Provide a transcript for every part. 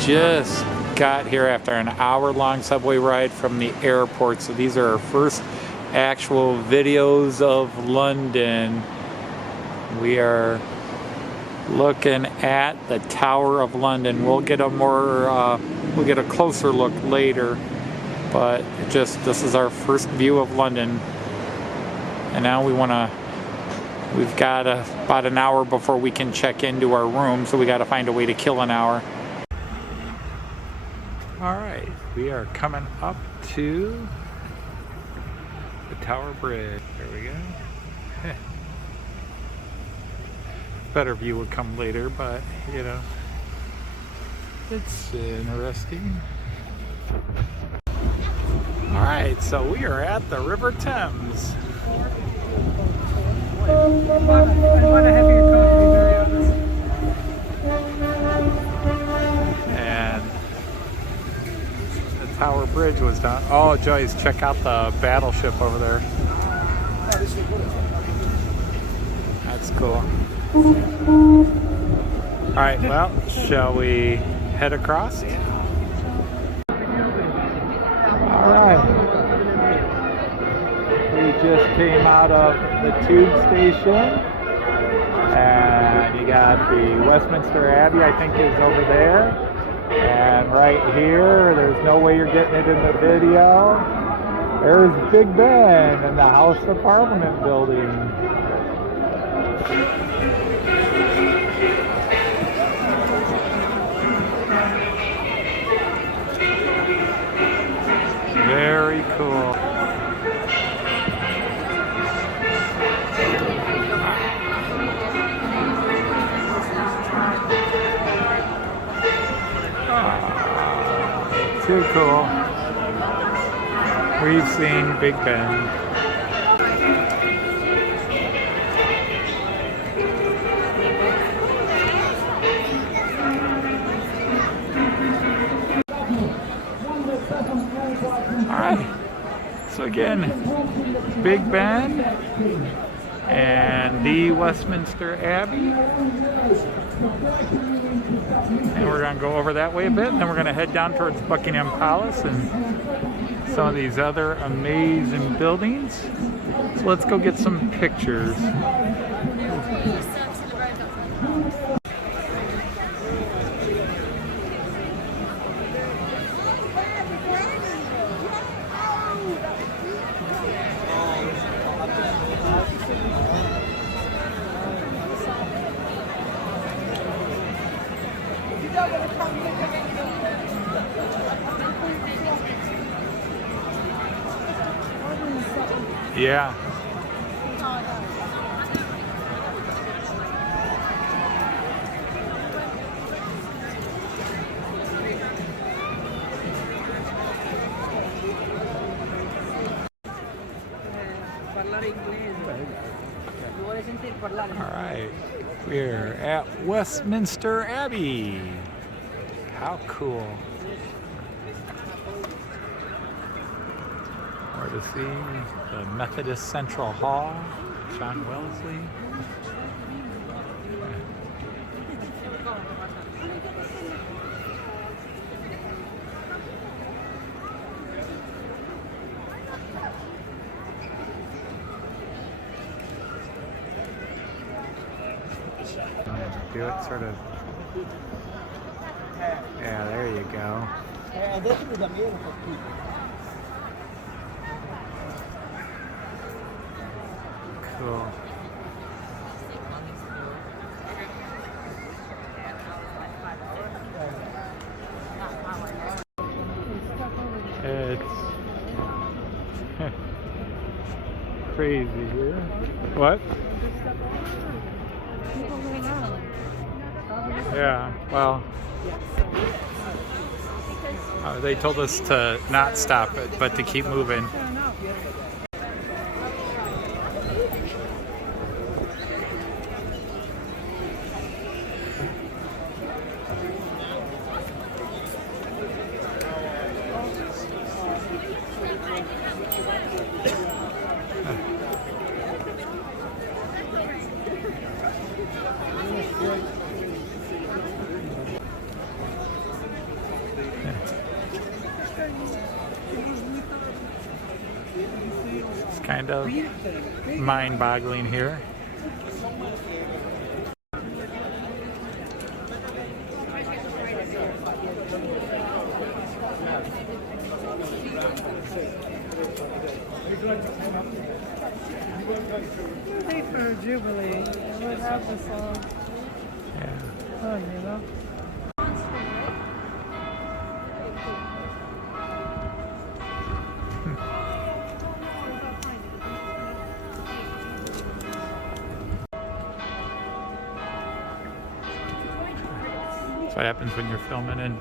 just got here after an hour-long subway ride from the airport. So these are our first actual videos of London. We are looking at the Tower of London. We'll get a closer look later, but this is our first view of London. And now we've got about an hour before we can check into our room, so we got to find a way to kill an hour. All right, we are coming up to the Tower Bridge. There we go. Better view would come later, but you know, it's interesting. All right, so we are at the River Thames. I want to have your coat, to be very honest. And the Tower Bridge was done. Oh, Joyce, check out the battleship over there. That's cool. All right, well, shall we head across? All right. We just came out of the tube station, and you got the Westminster Abbey, I think, is over there. And right here, there's no way you're getting it in the video, there's Big Ben and the House of Parliament building. Very cool. Too cool. We've seen Big Ben. Alright, so again, Big Ben and the Westminster Abbey. And we're going to go over that way a bit, and then we're going to head down towards Buckingham Palace and some of these other amazing buildings. So let's go get some pictures. Yeah. All right, we're at Westminster Abbey. How cool. Or to see the Methodist Central Hall, John Wellesley. Do it sort of. Yeah, there you go. Cool. It's crazy here. What? Yeah, well, they told us to not stop it, but to keep moving. It's kind of mind-boggling here. Pay for Jubilee. It would have this all Yeah. fun, you know? That's what happens when you're filming in.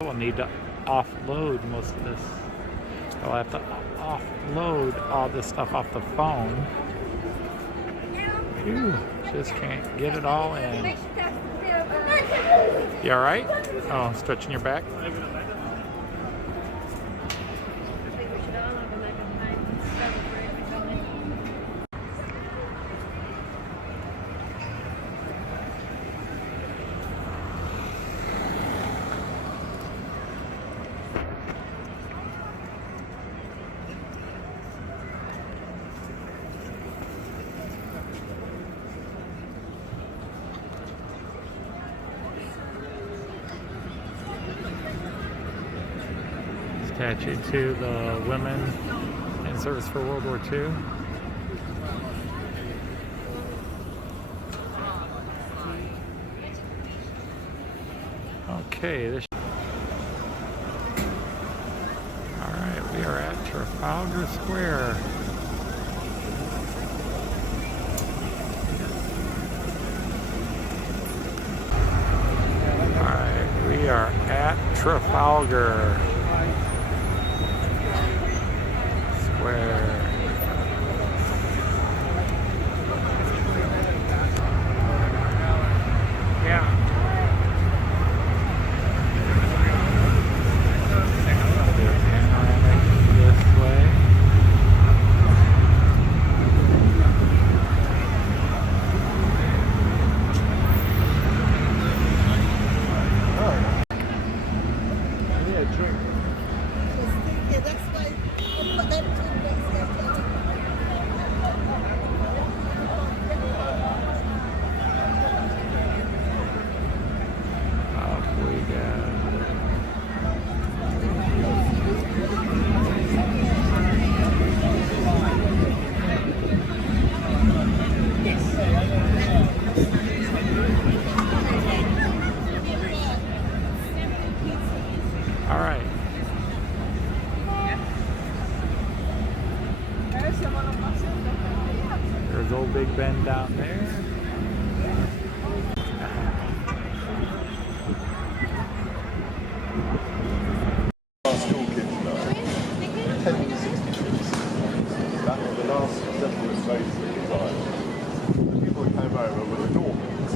We'll need to offload most of this. I'll have to offload all this stuff off the phone. Phew, just can't get it all in. You alright? Oh, stretching your back? Statue to the women in service for World War II. Okay, this. Alright, we are at Trafalgar Square. Alright, we are at Trafalgar Square. Yeah. Panoramic this way. There's old Big Ben down there. School kids know. 1066. That was the last settlement base that was like. People came over with the Normans.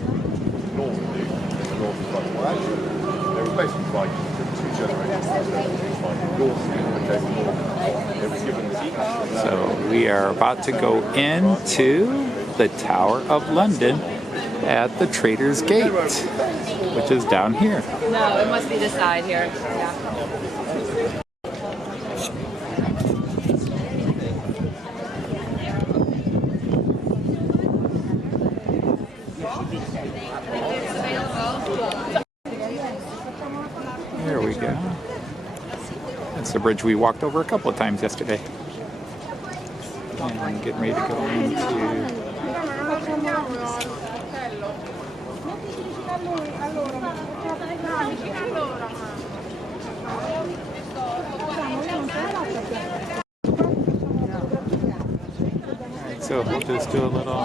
Normandy in the north of France. Well, actually, They were basically like 2 generations ago. Like Dawson became more. They were given this. So we are about to go into the Tower of London at the Traitors' Gate, which is down here. No, it must be this side here. Yeah. There we go. That's the bridge we walked over a couple of times yesterday. And getting ready to go into... So we'll just do a little...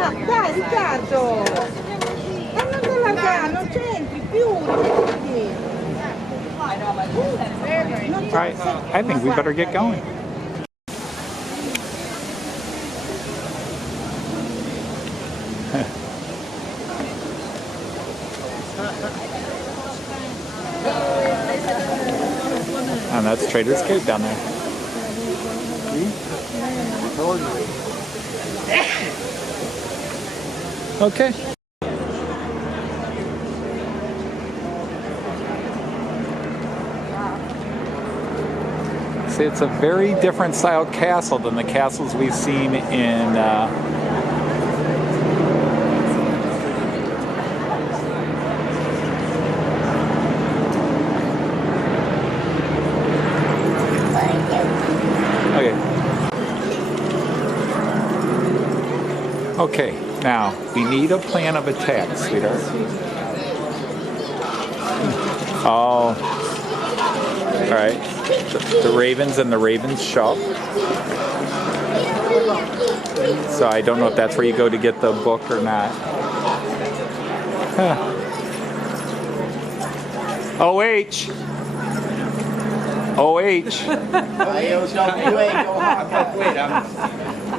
Dai Riccardo! Non allargare, non c'entri più! Alright, I think we better get going. And that's Traitors' Gate down there. Okay. See, it's a very different style castle than the castles we've seen in Okay, now we need a plan of attack, sweetheart. Oh, all right. The ravens and the ravens shop. So I don't know if that's where you go to get the book or not. Huh. OH. OH.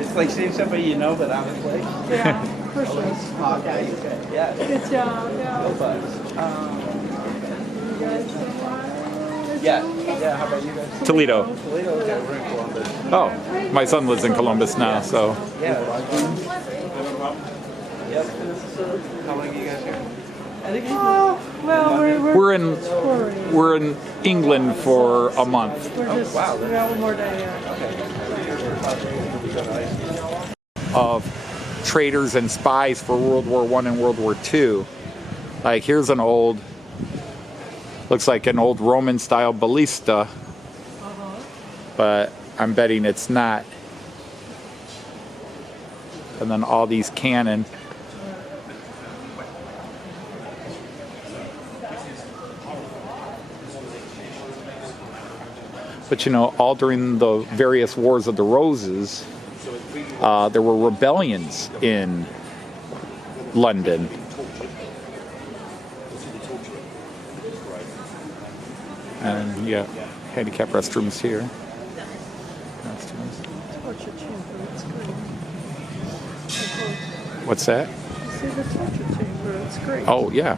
It's like seeing somebody you know, but honestly. Yeah, for sure. Okay, okay, yeah. Good job. Yeah. No bugs. You guys from Yeah, how about you guys? Toledo. Toledo, okay, we're in Columbus. Oh, my son lives in Columbus now, so. Yeah. Yep. How long are you guys here? Well, We're in England for a month. we're just we got one more day here. Of traitors and spies for World War I and World War II. Like here's an old, looks like an old Roman style ballista, but I'm betting it's not. And then all these cannon. But you know, all during the various Wars of the Roses, there were rebellions in London. And yeah, handicap restrooms here. What's that? See the torture chamber, it's great. Oh yeah,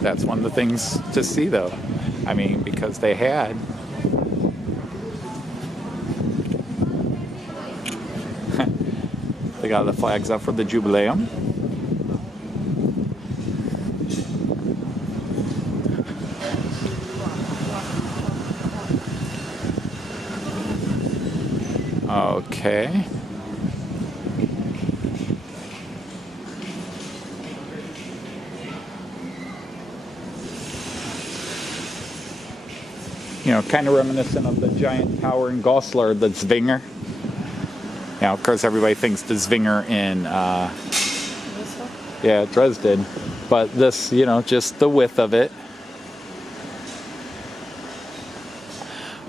that's one of the things to see though. I mean, because they had they got the flags up for the Jubilee. Okay. You know, kind of reminiscent of the giant tower in Goslar, the Zwinger. Now, of course, everybody thinks the Zwinger in, Dresden. But this, you know, just the width of it.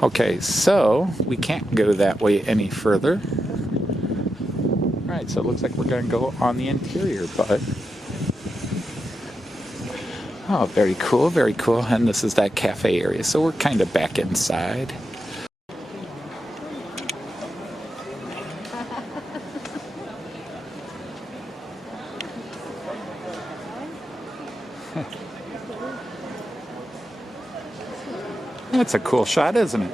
Okay, so we can't go that way any further. All right, so it looks like we're going to go on the interior, but... Oh, very cool, very cool. And this is that cafe area, so we're kind of back inside. That's a cool shot, isn't it?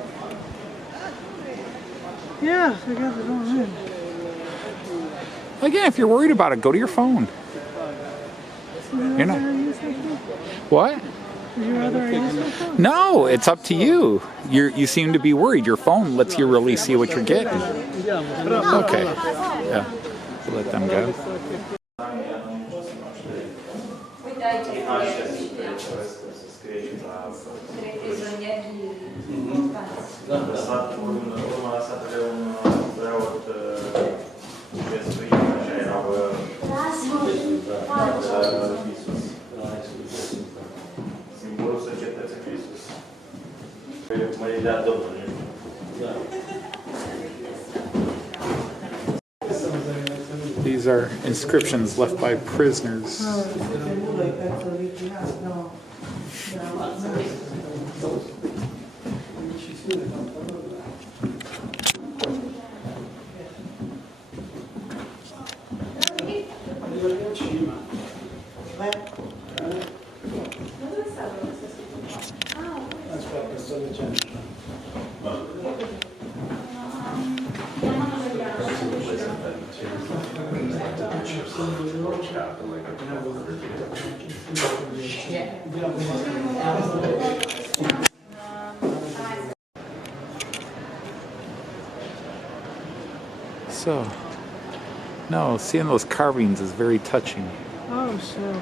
Yeah, I got it all in. Again, if you're worried about it, go to your phone. You're not. What? Would you rather I use my phone? No, it's up to you. You seem to be worried. Your phone lets you really see what you're getting. Okay. Yeah. We'll let them go. These are inscriptions left by prisoners. So, no, seeing those carvings is very touching. Oh, sure.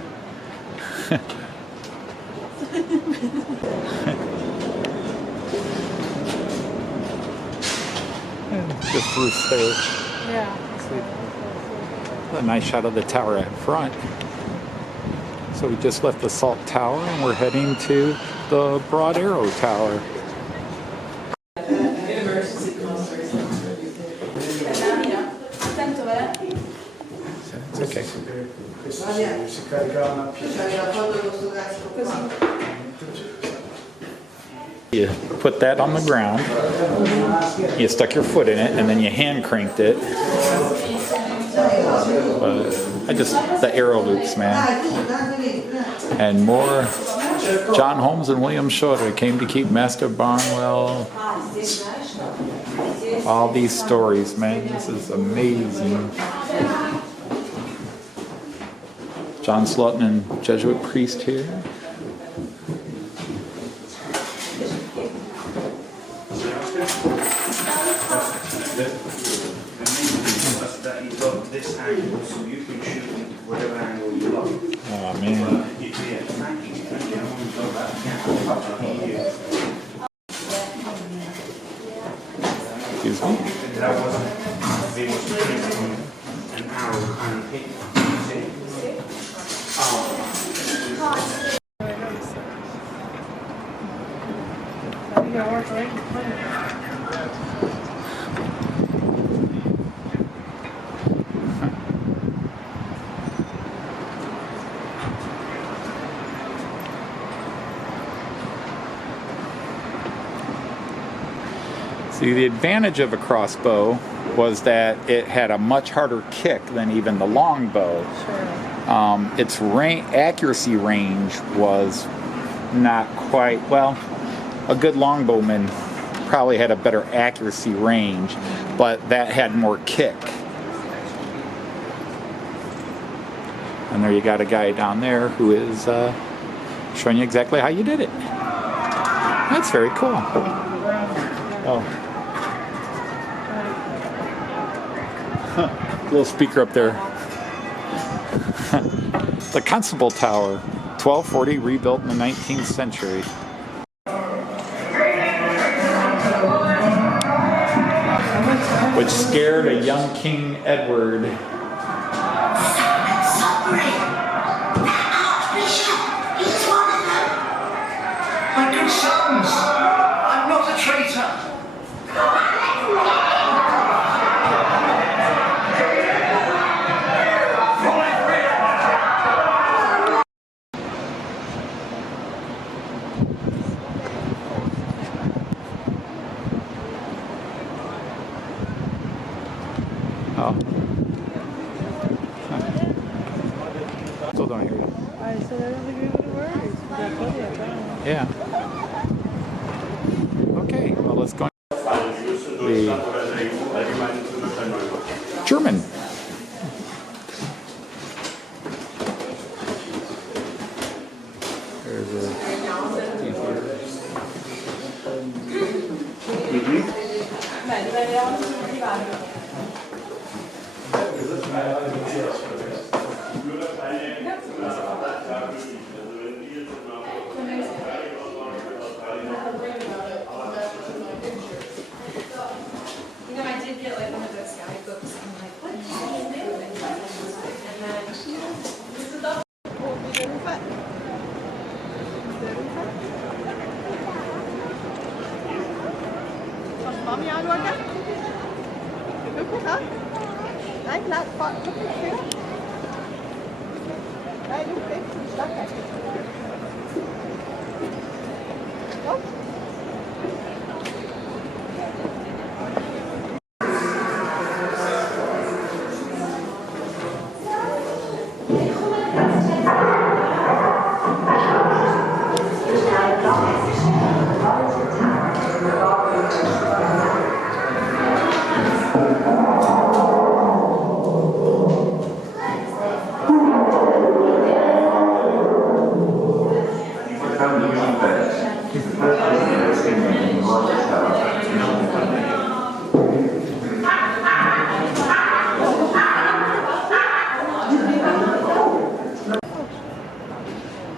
This roof there. Yeah. A nice shot of the tower at front. So we just left the Salt Tower and we're heading to the Broad Arrow Tower. It's okay. You put that on the ground, you stuck your foot in it, and then you hand cranked it. The arrow loops, man. And more John Holmes and William Shorter came to keep Master Barnwell. All these stories, man. This is amazing. John Slutton and Jesuit priest here. This angle, so you can shoot whatever angle you like. Oh man. Excuse me. That wasn't very much an arrow and hit. See, the advantage of a crossbow was that it had a much harder kick than even the longbow. Sure. Its accuracy range was not quite, well, a good longbowman probably had a better accuracy range, but that had more kick. And there you got a guy down there who is showing you exactly how you did it. That's very cool. Oh. Little speaker up there. The Constable Tower, 1240, rebuilt in the 19th century. Which scared a young King Edward. Sorry, that Archbishop, he's one of them. My good sons, I'm not a traitor. Oh. Huh. Still don't hear you. I said I don't think we would have worries. I told you, I don't know. Yeah. You know, I did get like one of those guidebooks. I'm like, what is this? And then Mami aanhouden? Doe het. Nee, laat pak. Nee, doe het. Stap het. Op.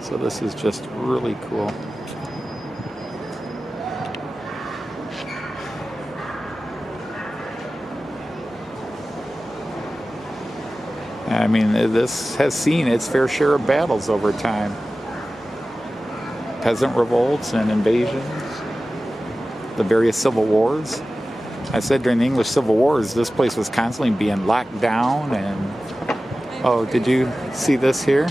So this is just really cool. I mean, this has seen its fair share of battles over time. Peasant revolts and invasions, the various civil wars. I said during the English Civil Wars, this place was constantly being locked down and... Oh, did you see this here?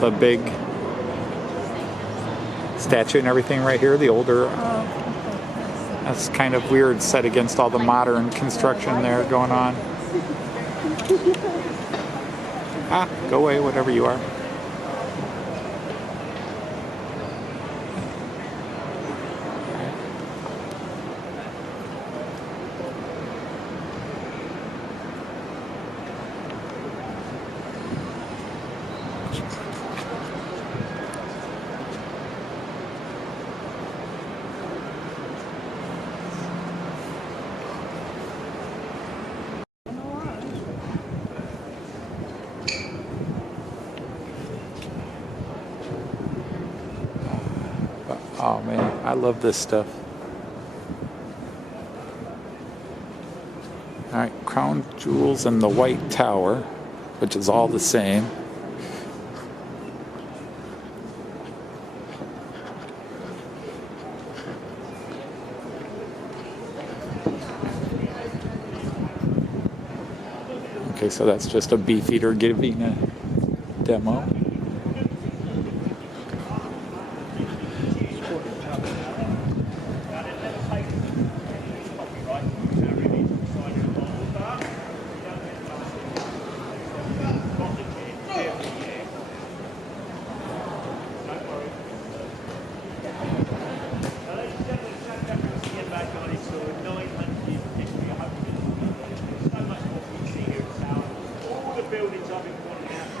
The big statue and everything right here, the older... That's kind of weird, set against all the modern construction there going on. Ah, go away, whatever you are. Oh man, I love this stuff. Alright, crown jewels and the White Tower, which is all the same. Okay, so that's just a beefeater giving a demo.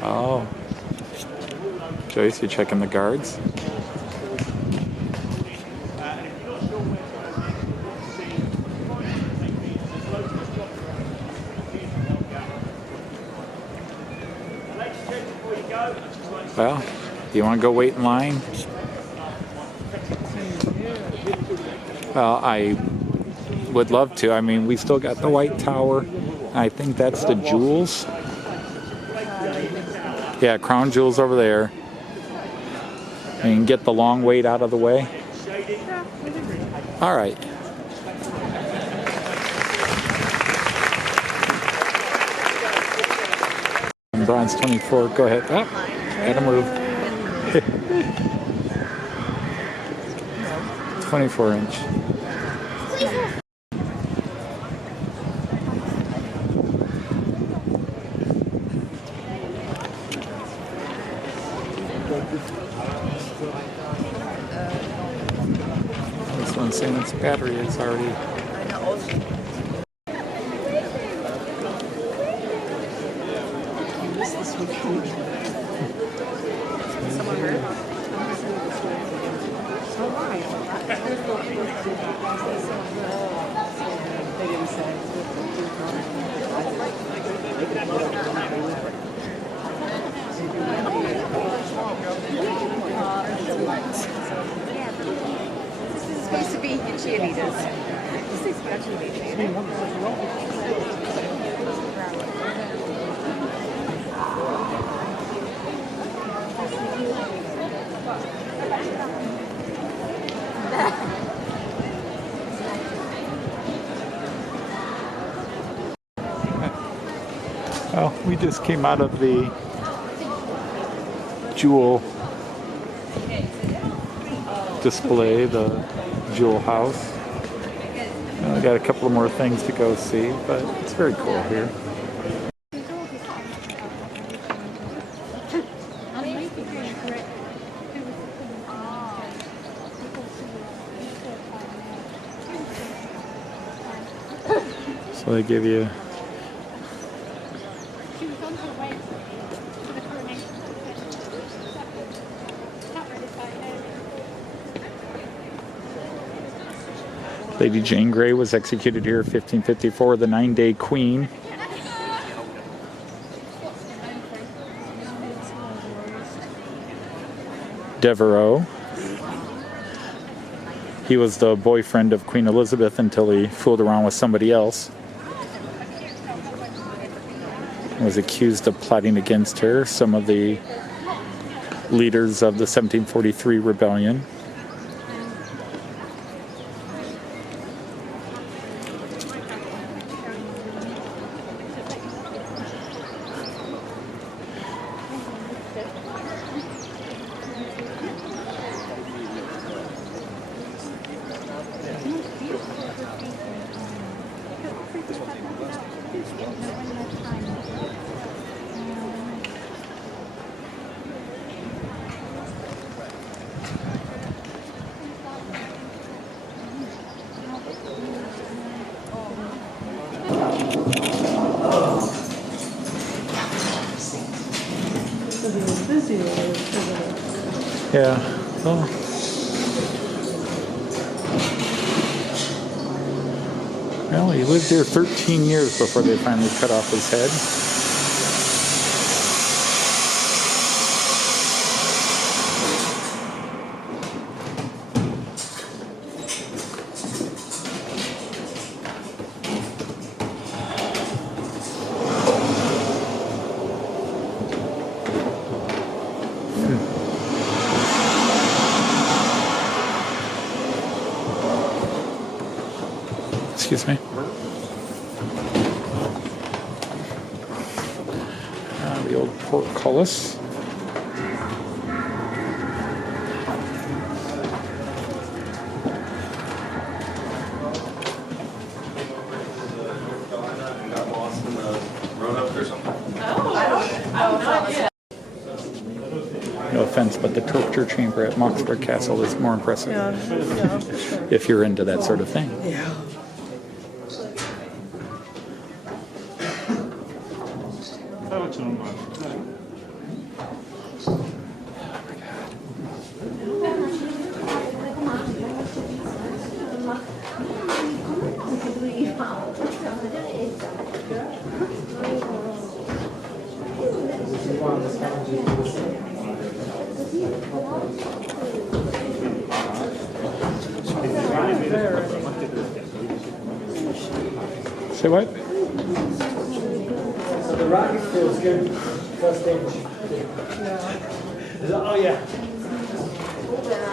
Oh. Joyce, you checking the guards? Well, do you want to go wait in line? Well, I would love to. I mean, we still got the White Tower. I think that's the jewels. Yeah, crown jewels over there. And you can get the long wait out of the way. All right. Bronze 24, go ahead. Oh, gotta move. 24-inch. This one's saying its battery is already... Someone hurt? So why? This is supposed to be your cheerleaders. This is supposed to be Well, we just came out of the jewel display, the jewel house. We got a couple more things to go see, but it's very cool here. So they give you Lady Jane Grey was executed here in 1554, the 9-day queen. Devereux. He was the boyfriend of Queen Elizabeth until he fooled around with somebody else. Was accused of plotting against her. Some of the leaders of the 1743 rebellion. Yeah. Well, he lived there 13 years before they finally cut off his head. Excuse me. The old portcullis. Got lost in the road-up or something? No offense, but the torture chamber at Moxford Castle is more impressive. Yeah. If you're into that sort of thing. Yeah. Say what? So the racket feels good first inch. Oh yeah.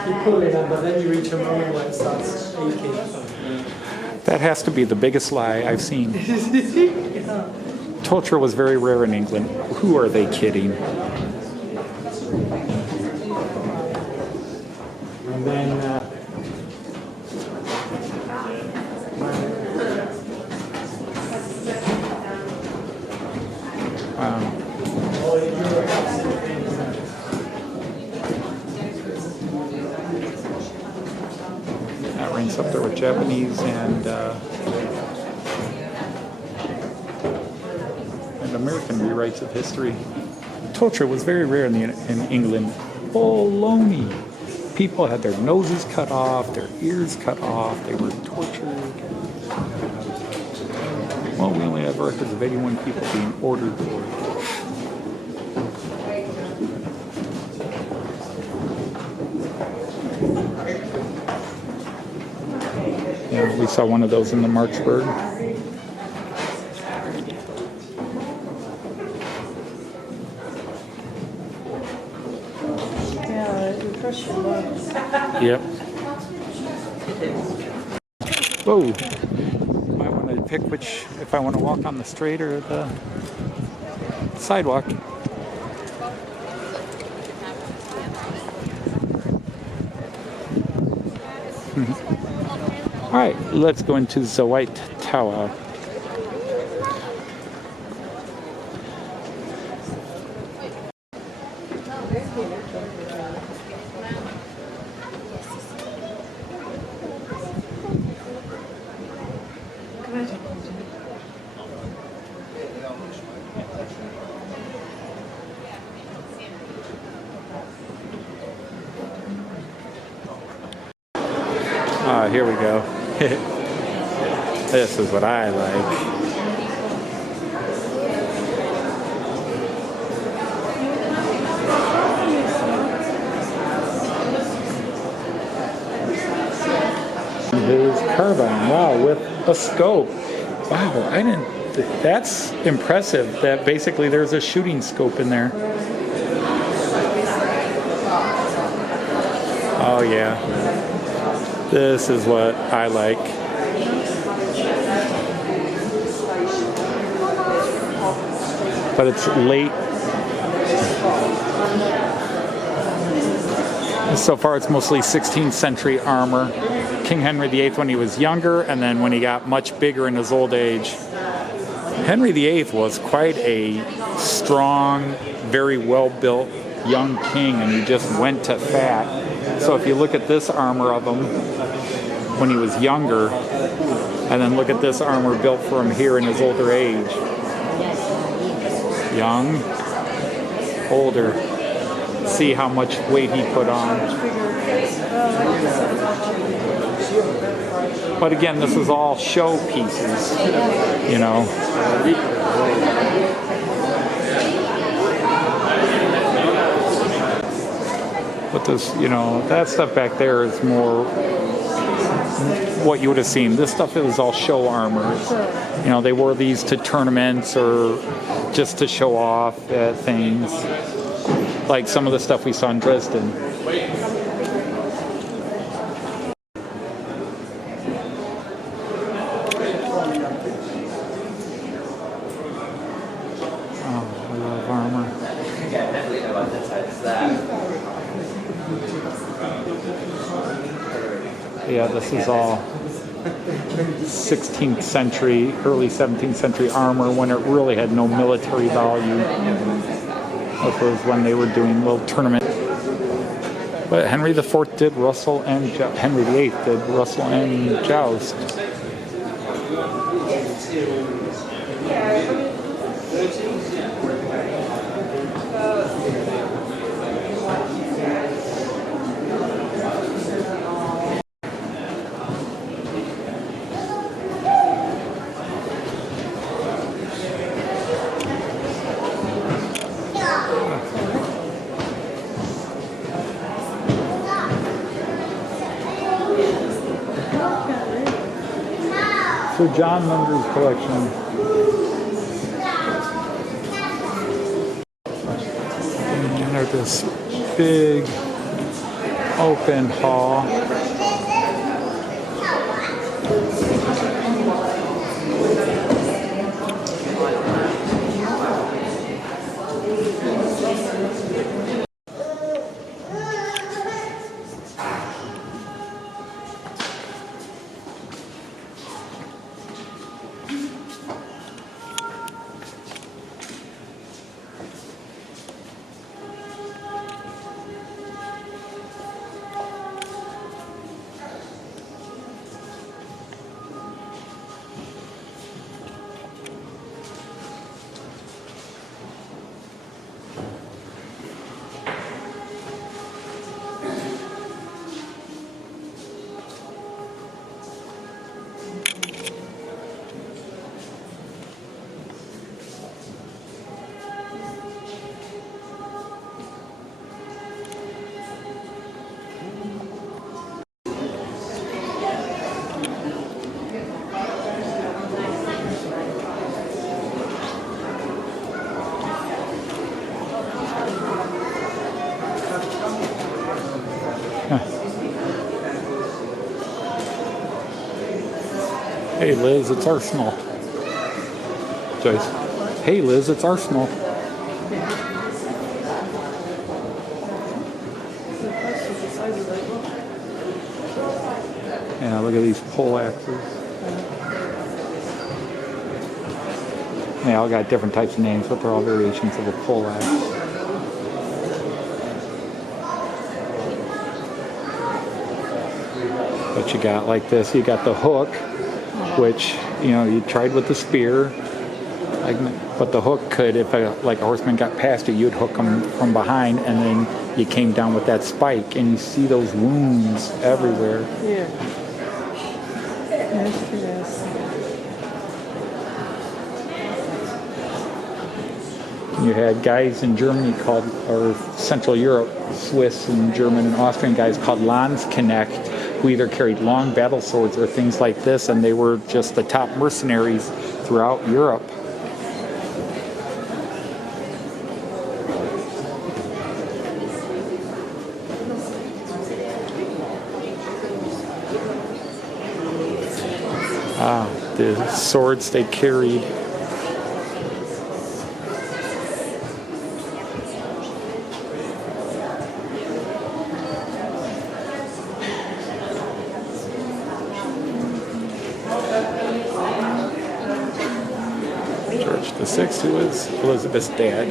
You pull it up, but then you reach a moment where it starts aching. That has to be the biggest lie I've seen. Torture was very rare in England. Who are they kidding? And then That ranks up there with Japanese and American rewrites of history. Torture was very rare in England. Baloney. People had their noses cut off, their ears cut off, they were tortured. Well, we only have records of 81 people being ordered for it. Yeah, we saw one of those in the Marksburg. Yep. Whoa. Might want to pick which, if I want to walk on the street or the sidewalk. All right, let's go into the White Tower. Here we go. This is what I like. His carbine, wow, with a scope. Wow, I didn't, that's impressive that basically there's a shooting scope in there. Oh yeah. This is what I like. But it's late. So far it's mostly 16th century armor. King Henry VIII when he was younger, and then when he got much bigger in his old age. Henry VIII was quite a strong, very well-built young king, and he just went to fat. So if you look at this armor of him when he was younger, and then look at this armor built for him here in his older age. Young, older. See how much weight he put on. But again, this is all show pieces, you know. But this, you know, that stuff back there is more what you would have seen. This stuff is all show armor. You know, they wore these to tournaments or just to show off at things. Like some of the stuff we saw in Dresden. Oh, I love armor. Yeah, this is all 16th century, early 17th century armor when it really had no military value. This was when they were doing little tournaments. But Henry IV did wrestle and Henry VIII did wrestle and joust. So John Munder's collection. And there's this big open hall. Hey Liz, it's Arsenal. Joyce. Hey Liz, it's Arsenal. Yeah, look at these pole axes. They all got different types of names, but they're all variations of a pole axe. But you got like this, you got the hook, which, you know, you tried with the spear, but the hook could, if a horseman got past you, you'd hook them from behind, and then you came down with that spike, and you see those wounds everywhere. Yeah. Yes. You had guys in Germany called, or Central Europe, Swiss and German and Austrian guys called Landsknecht, who either carried long battle swords or things like this, and they were just the top mercenaries throughout Europe. The swords they carried. George VI, who was Elizabeth's dad.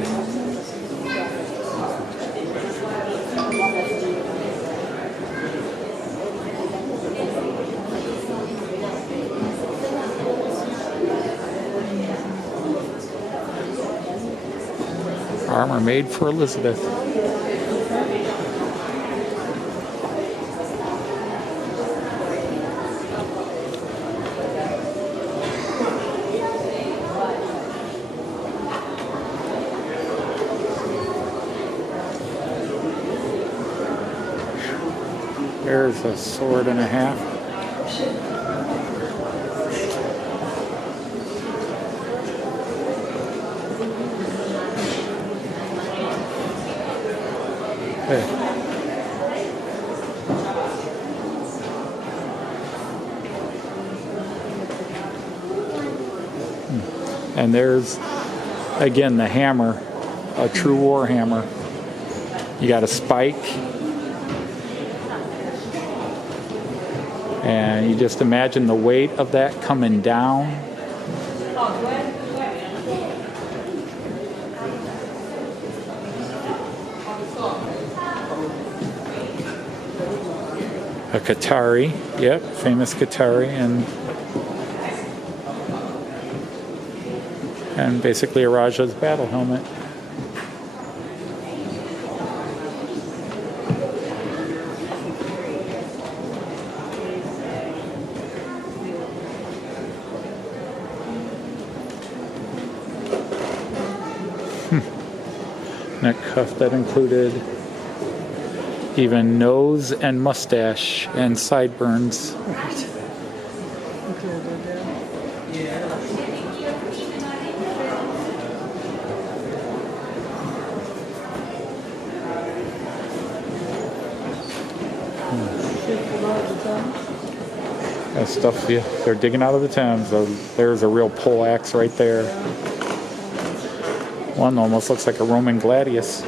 Armor made for Elizabeth. There's a sword and a half. And there's, again, the hammer, a true war hammer. You got a spike, and you just imagine the weight of that coming down. A Qatari, yep, famous Qatari, and basically a Raja's battle helmet. Neck cuff that included even nose and mustache and sideburns. That stuff, yeah, they're digging out of the Thames. There's a real pole axe right there. One almost looks like a Roman gladius.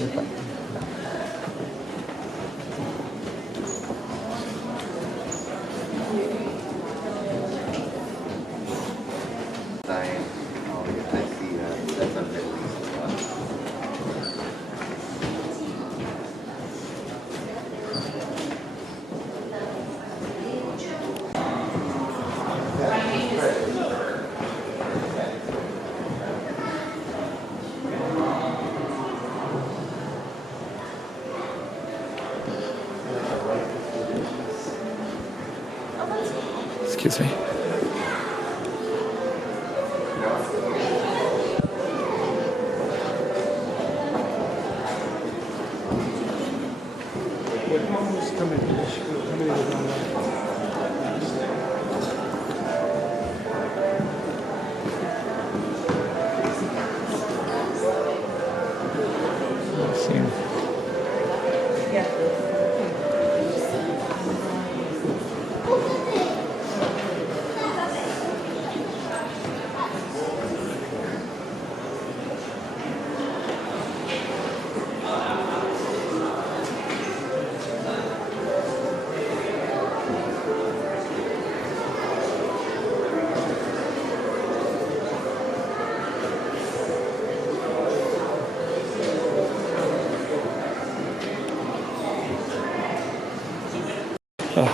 I see that. That's a Middle East one. Excuse me.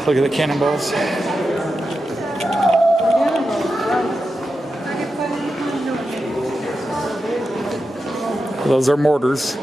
Look at the cannonballs. Those are mortars.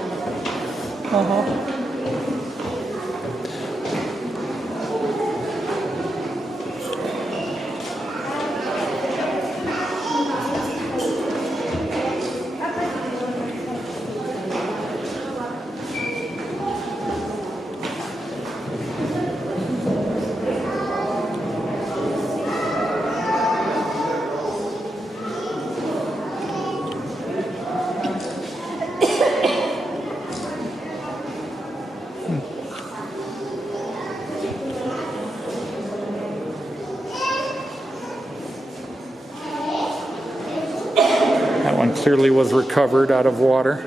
That one clearly was recovered out of water.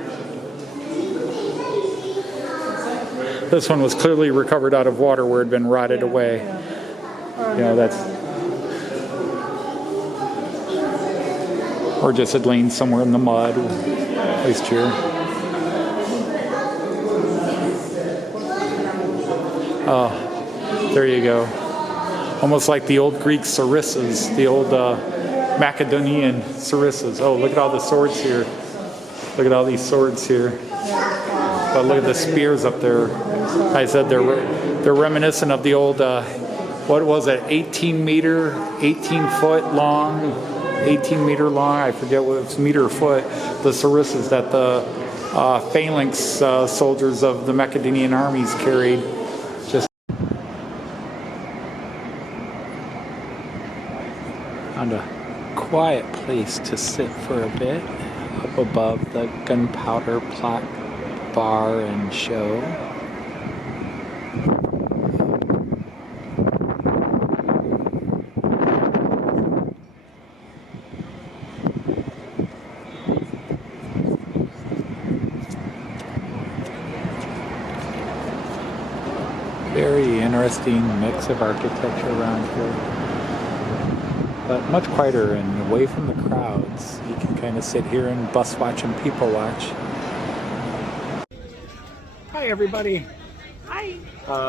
This one was clearly recovered out of water where it had been rotted away. You know, that's... Or just had lain somewhere in the mud, placed here. Oh, there you go. Almost like the old Greek sarissas, the old Macedonian sarissas. Oh, look at all the swords here. Look at all these swords here. But look at the spears up there. I said they're reminiscent of the old, what was it, 18 foot long, 18 meter long, I forget what it's meter or foot, the sarissas that the phalanx soldiers of the Macedonian armies carried. Just found a quiet place to sit for a bit up above the gunpowder plot bar and show. Very interesting mix of architecture around here, but much quieter and away from the crowds. You can kind of sit here and bus watch and people watch. Hi everybody. Hi.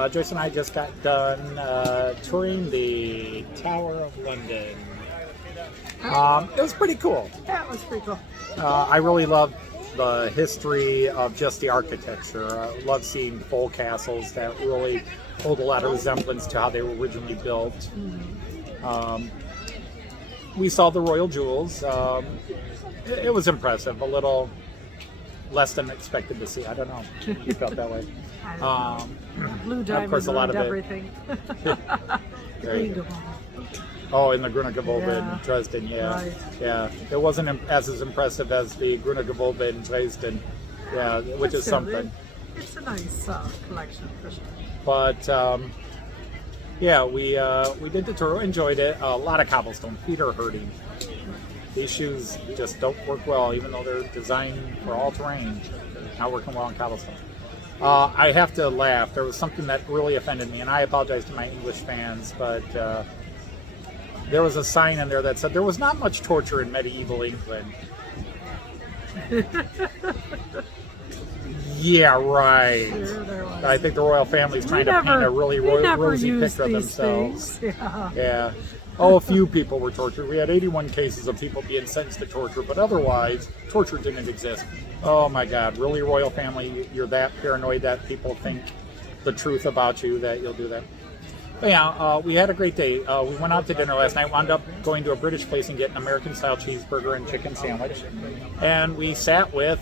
Joyce and I just got done touring the Tower of London. It was pretty cool. That was pretty cool. I really love the history of just the architecture. I love seeing full castles that really hold a lot of resemblance to how they were originally built. We saw the royal jewels. It was impressive, a little less than expected to see. I don't know. You felt that way. Blue diamond, of course, a lot of everything. Oh, in the Grüne in Dresden, yeah. Right. Yeah, it wasn't as impressive as the Grüne in Dresden, yeah, which is something. It's a nice collection for sure. But, yeah, we did the tour, enjoyed it. A lot of cobblestone, feet are hurting. These shoes just don't work well, even though they're designed for all terrain. not working well in cobblestone. I have to laugh. There was something that really offended me, and I apologize to my English fans, but there was a sign in there that said there was not much torture in medieval England. Yeah, right. Sure there was. I think the royal family is trying to paint a really rosy used picture of these themselves. things. Yeah. Yeah. Oh, a few people were tortured. We had 81 cases of people being sentenced to torture, but otherwise, torture didn't exist. Oh my God, really, royal family? You're that paranoid that people think the truth about you that you'll do that? But yeah, we had a great day. We went out to dinner last night, wound up going to a British place and getting an American-style cheeseburger and chicken sandwich. And we sat with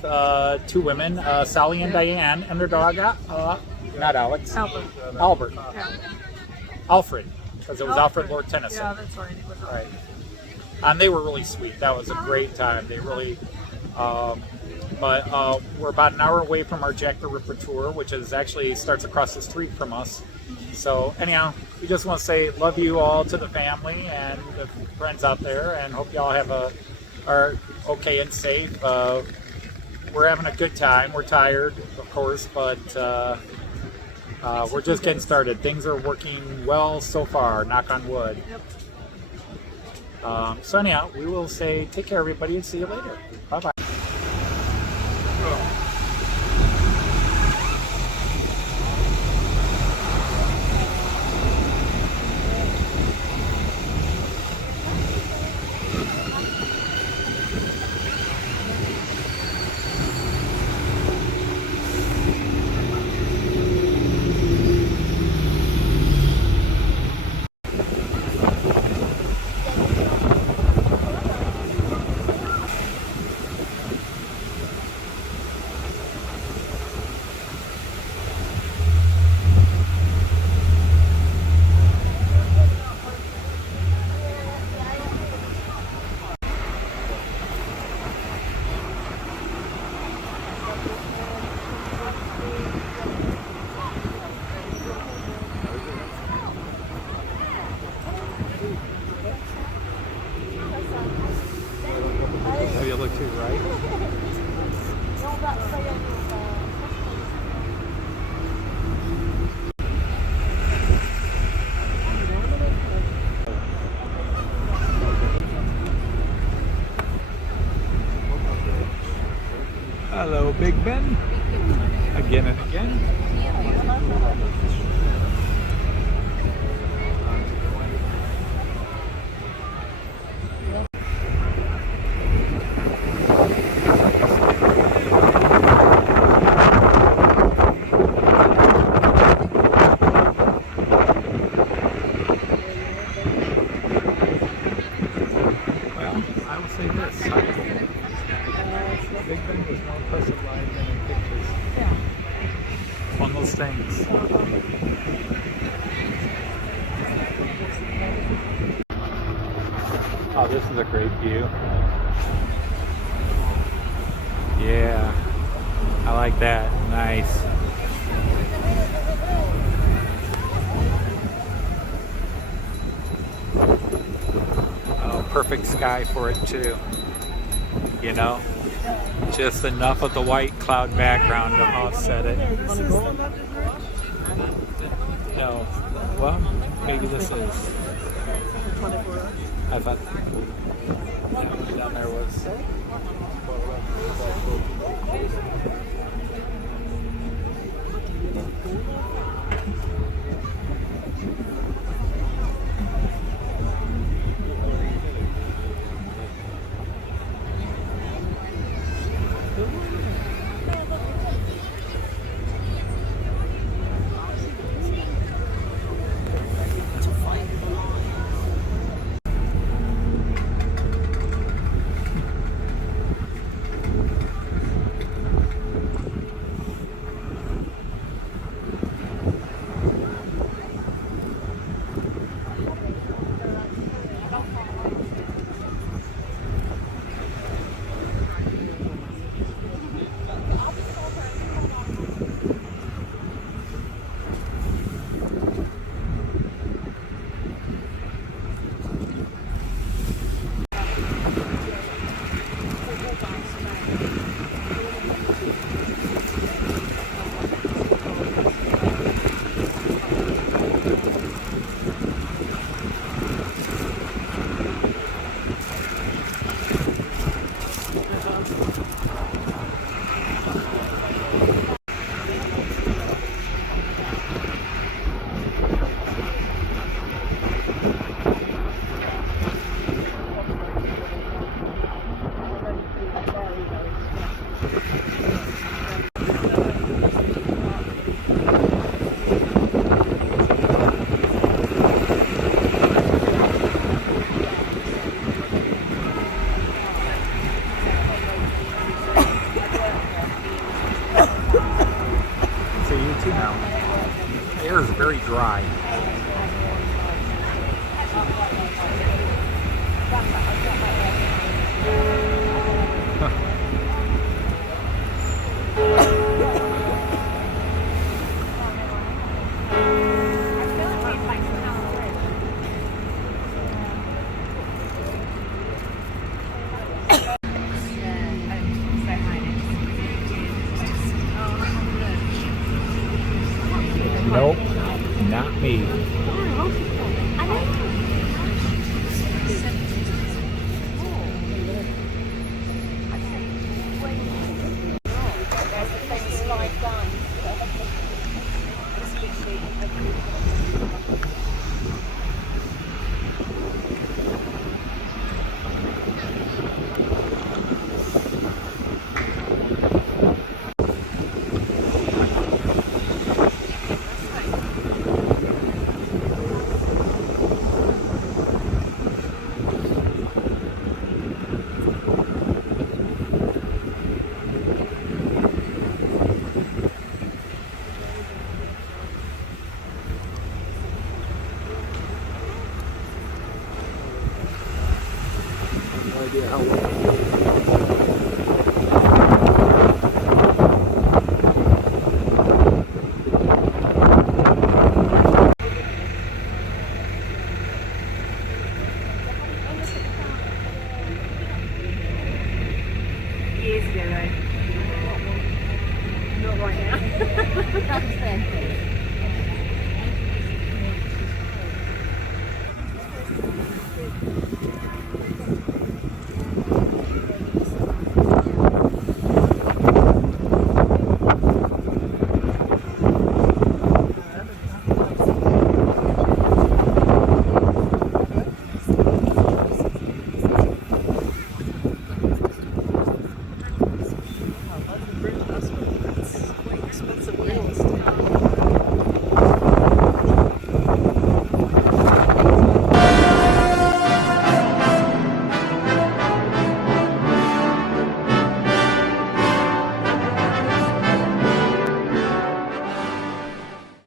two women, Sally and Diane, and their dog, not Alex. Albert. Yeah. Alfred, because it was Alfred Lord Tennyson. Yeah, that's right. Right. And they were really sweet. That was a great time. They really, but we're about an hour away from our Jack the Ripper tour, which is actually starts across the street from us. So anyhow, we just want to say love you all to the family and the friends out there, and hope you all are okay and safe. We're having a good time. We're tired, of course, but we're just getting started. Things are working well so far, knock on wood. Yep. So anyhow, we will say take care, everybody, and see you later. Bye-bye. Oh, you look too right. Hello, Big Ben. Again and again. I will say this. Big Ben was more impressive live than in pictures. Yeah. It's one of those things. Oh, this is a great view. Yeah, I like that. Nice. Oh, perfect sky for it too. You know, just enough of the white cloud background to offset it. This is the London Bridge? No, well, maybe this is. 24. I thought down there was. too now. The air is very dry. Nope, not me. No idea how well. Years ago, though. Not right now.